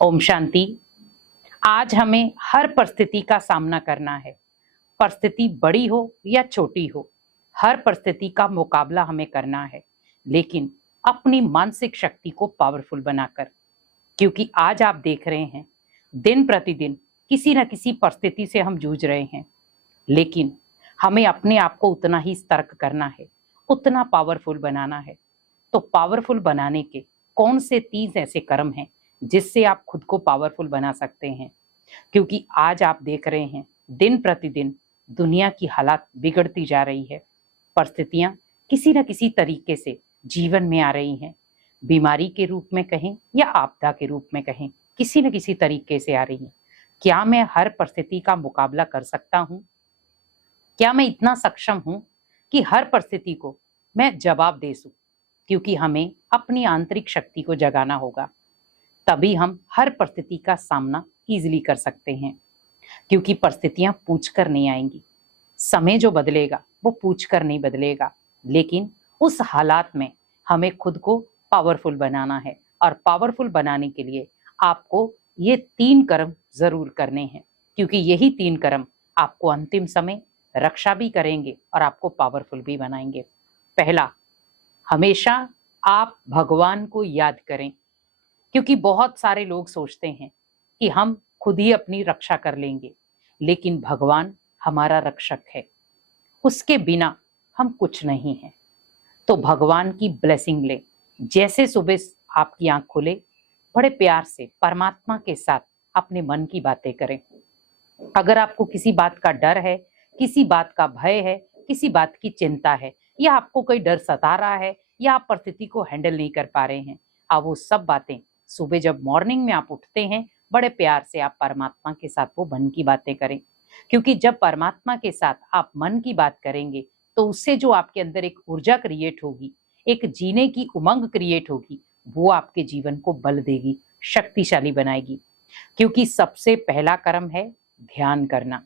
ओम शांति। आज हमें हर परिस्थिति का सामना करना है। परिस्थिति बड़ी हो या छोटी हो, हर परिस्थिति का मुकाबला हमें करना है, लेकिन अपनी मानसिक शक्ति को पावरफुल बनाकर। क्योंकि आज आप देख रहे हैं, दिन प्रतिदिन किसी न किसी परिस्थिति से हम जूझ रहे हैं, लेकिन हमें अपने आप को उतना ही सतर्क करना है, उतना पावरफुल बनाना है। तो पावरफुल बनाने के कौन से 3 ऐसे कर्म हैं जिससे आप खुद को पावरफुल बना सकते हैं? क्योंकि आज आप देख रहे हैं, दिन प्रतिदिन दुनिया की हालात बिगड़ती जा रही है। परिस्थितियां किसी न किसी तरीके से जीवन में आ रही हैं। बीमारी के रूप में कहें या आपदा के रूप में कहें, किसी न किसी तरीके से आ रही हैं। क्या मैं हर परिस्थिति का मुकाबला कर सकता हूँ? क्या मैं इतना सक्षम हूँ कि हर परिस्थिति को मैं जवाब दे सकूं? क्योंकि हमें अपनी आंतरिक शक्ति को जगाना होगा, तभी हम हर परिस्थिति का सामना इजीली कर सकते हैं। क्योंकि परिस्थितियां पूछकर नहीं आएंगी, समय जो बदलेगा वो पूछकर नहीं बदलेगा, लेकिन उस हालात में हमें खुद को पावरफुल बनाना है। और पावरफुल बनाने के लिए आपको ये 3 कर्म जरूर करने हैं, क्योंकि यही 3 कर्म आपको अंतिम समय रक्षा भी करेंगे और आपको पावरफुल भी बनाएंगे। पहला, हमेशा आप भगवान को याद करें। क्योंकि बहुत सारे लोग सोचते हैं कि हम खुद ही अपनी रक्षा कर लेंगे, लेकिन भगवान हमारा रक्षक है, उसके बिना हम कुछ नहीं हैं। तो भगवान की ब्लेसिंग ले। जैसे सुबह आपकी आंख खुले, बड़े प्यार से परमात्मा के साथ अपने मन की बातें करें। अगर आपको किसी बात का डर है, किसी बात का भय है, किसी बात की चिंता है, या आपको कोई डर सता रहा है, या आप परिस्थिति को हैंडल नहीं कर पा रहे हैं, आप वो सब बातें सुबह जब मॉर्निंग में आप उठते हैं, बड़े प्यार से आप परमात्मा के साथ वो मन की बातें करें। क्योंकि जब परमात्मा के साथ आप मन की बात करेंगे, तो उससे जो आपके अंदर एक ऊर्जा क्रिएट होगी, एक जीने की उमंग क्रिएट होगी, वो आपके जीवन को बल देगी, शक्तिशाली बनाएगी। क्योंकि सबसे पहला कर्म है ध्यान करना।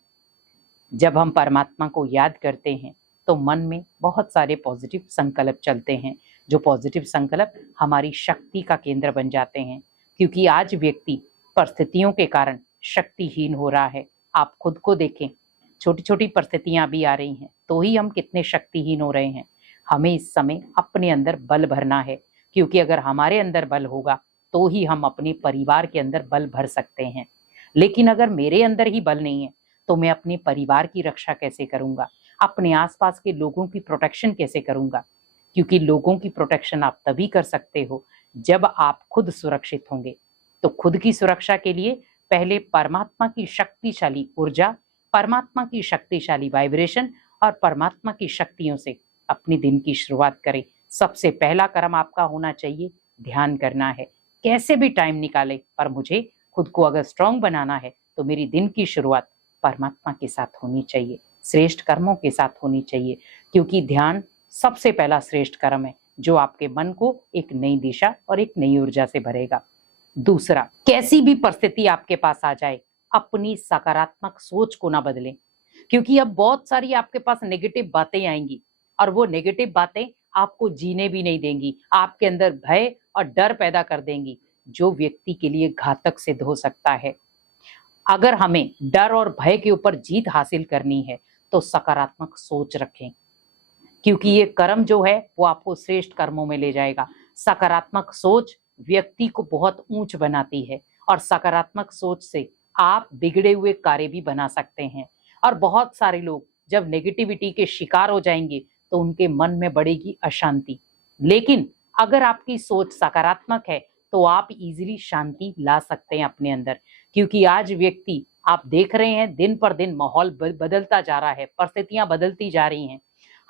जब हम परमात्मा को याद करते हैं, तो मन में बहुत सारे पॉजिटिव संकल्प चलते हैं, जो पॉजिटिव संकल्प हमारी शक्ति का केंद्र बन जाते हैं। क्योंकि आज व्यक्ति परिस्थितियों के कारण शक्तिहीन हो रहा है। आप खुद को देखें, छोटी छोटी परिस्थितियां भी आ रही हैं, तो ही हम कितने शक्तिहीन हो रहे हैं। हमें इस समय अपने अंदर बल भरना है, क्योंकि अगर हमारे अंदर बल होगा तो ही हम अपने परिवार के अंदर बल भर सकते हैं। लेकिन अगर मेरे अंदर ही बल नहीं है, तो मैं अपने परिवार की रक्षा कैसे करूंगा, अपने आसपास के लोगों की प्रोटेक्शन कैसे करूंगा? क्योंकि लोगों की प्रोटेक्शन आप तभी कर सकते हो जब आप खुद सुरक्षित होंगे। तो खुद की सुरक्षा के लिए पहले परमात्मा की शक्तिशाली ऊर्जा, परमात्मा की शक्तिशाली वाइब्रेशन और परमात्मा की शक्तियों से अपने दिन की शुरुआत करें। सबसे पहला कर्म आपका होना चाहिए ध्यान करना है। कैसे भी टाइम निकाले, पर मुझे खुद को अगर स्ट्रांग बनाना है, तो मेरी दिन की शुरुआत परमात्मा के साथ होनी चाहिए, श्रेष्ठ कर्मों के साथ होनी चाहिए। क्योंकि ध्यान सबसे पहला श्रेष्ठ कर्म है, जो आपके मन को एक नई दिशा और एक नई ऊर्जा से भरेगा। दूसरा, कैसी भी परिस्थिति आपके पास आ जाए, अपनी सकारात्मक सोच को ना बदलें। क्योंकि अब बहुत सारी आपके पास नेगेटिव बातें आएंगी, और वो नेगेटिव बातें आपको जीने भी नहीं देंगी, आपके अंदर भय और डर पैदा कर देंगी, जो व्यक्ति के लिए घातक सिद्ध हो सकता है। अगर हमें डर और भय के ऊपर जीत हासिल करनी है, तो सकारात्मक सोच रखें। क्योंकि ये कर्म जो है वो आपको श्रेष्ठ कर्मों में ले जाएगा। सकारात्मक सोच व्यक्ति को बहुत ऊंच बनाती है, और सकारात्मक सोच से आप बिगड़े हुए कार्य भी बना सकते हैं। और बहुत सारे लोग जब नेगेटिविटी के शिकार हो जाएंगे, तो उनके मन में बढ़ेगी अशांति। लेकिन अगर आपकी सोच सकारात्मक है, तो आप इजीली शांति ला सकते हैं अपने अंदर। क्योंकि आज व्यक्ति, आप देख रहे हैं, दिन पर दिन माहौल बदलता जा रहा है, परिस्थितियां बदलती जा रही हैं।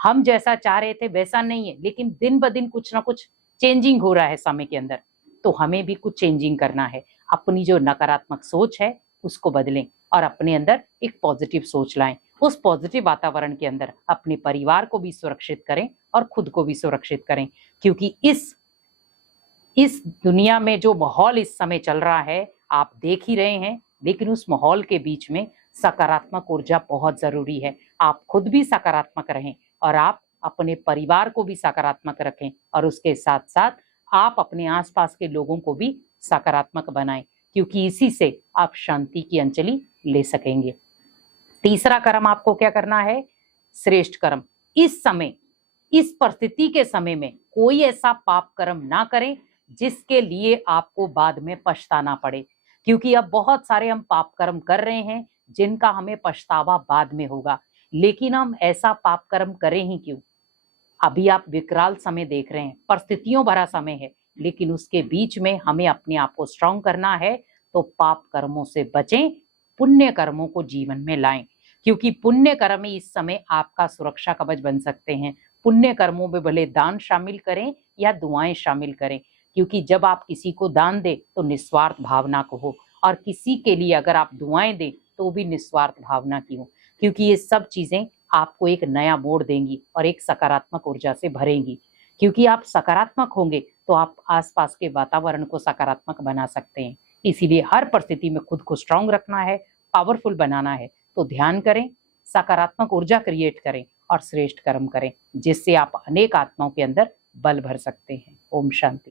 हम जैसा चाह रहे थे वैसा नहीं है, लेकिन दिन ब दिन कुछ ना कुछ चेंजिंग हो रहा है समय के अंदर। तो हमें भी कुछ चेंजिंग करना है। अपनी जो नकारात्मक सोच है उसको बदलें, और अपने अंदर एक पॉजिटिव सोच लाएं। उस पॉजिटिव वातावरण के अंदर अपने परिवार को भी सुरक्षित करें और खुद को भी सुरक्षित करें। क्योंकि इस दुनिया में जो माहौल इस समय चल रहा है, आप देख ही रहे हैं, लेकिन उस माहौल के बीच में सकारात्मक ऊर्जा बहुत जरूरी है। आप खुद भी सकारात्मक रहें, और आप अपने परिवार को भी सकारात्मक रखें, और उसके साथ साथ आप अपने आसपास के लोगों को भी सकारात्मक बनाएं। क्योंकि इसी से आप शांति की अंजलि ले सकेंगे। तीसरा कर्म आपको क्या करना है? श्रेष्ठ कर्म। इस समय, इस परिस्थिति के समय में कोई ऐसा पाप कर्म ना करें जिसके लिए आपको बाद में पछताना पड़े, क्योंकि अब बहुत सारे हम पाप कर्म कर रहे हैं जिनका हमें पछतावा बाद में होगा। लेकिन हम ऐसा पाप कर्म करें ही क्यों? अभी आप विकराल समय देख रहे हैं, परिस्थितियों भरा समय है, लेकिन उसके बीच में हमें अपने आप को स्ट्रांग करना है। तो पाप कर्मों से बचें, पुण्य कर्मों को जीवन में लाएं, क्योंकि पुण्य कर्म ही इस समय आपका सुरक्षा कवच बन सकते हैं। पुण्य कर्मों में भले दान शामिल करें या दुआएं शामिल करें, क्योंकि जब आप किसी को दान दें तो निस्वार्थ भावना को हो, और किसी के लिए अगर आप दुआएं दें तो भी निस्वार्थ भावना की हो, क्योंकि ये सब चीजें आपको एक नया मोड़ देंगी और एक सकारात्मक ऊर्जा से भरेंगी। क्योंकि आप सकारात्मक होंगे तो आप आसपास के वातावरण को सकारात्मक बना सकते हैं। इसीलिए हर परिस्थिति में खुद को स्ट्रांग रखना है, पावरफुल बनाना है। तो ध्यान करें, सकारात्मक ऊर्जा क्रिएट करें और श्रेष्ठ कर्म करें, जिससे आप अनेक आत्माओं के अंदर बल भर सकते हैं। ओम शांति।